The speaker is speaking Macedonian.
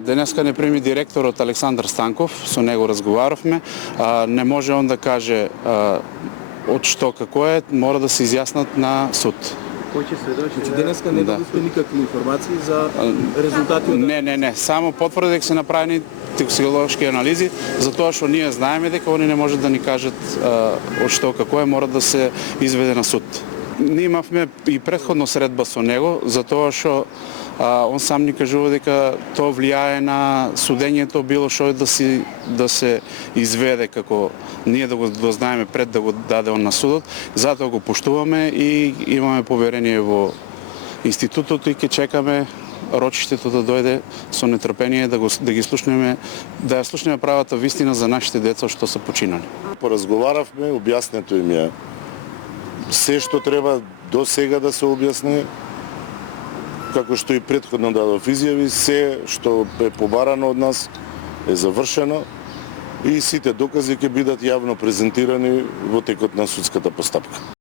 Денеска не прими директорот Александар Станков, со него разговаравме. Не може он да каже од што како е, мора да се изјаснат на суд. Кој ќе сведочи? Значи денеска не дадовте никакви информации за резултати од... Не, само потврди дека се направени токсиколошки анализи, затоа што ние знаеме дека они не можат да ни кажат од што како е, мора да се изведе на суд. Ние имавме и претходно средба со него, затоа што он сам ни кажува дека тоа влијае на судењето, било што да се изведе, како ние да го дознаеме пред да го даде он на судот. Затоа го поштуваме и имаме поверение во институтот и ќе чекаме рочиштето да дојде со нетрпение да ги слушнеме, да ја слушнеме правата вистина за нашите деца што се починали. Поразговаравме, објаснето им е се што треба до сега да се објасни, како што и претходно дадов изјави, се што е побарано од нас е завршено и сите докази ќе бидат јавно презентирани во текот на судската постапка.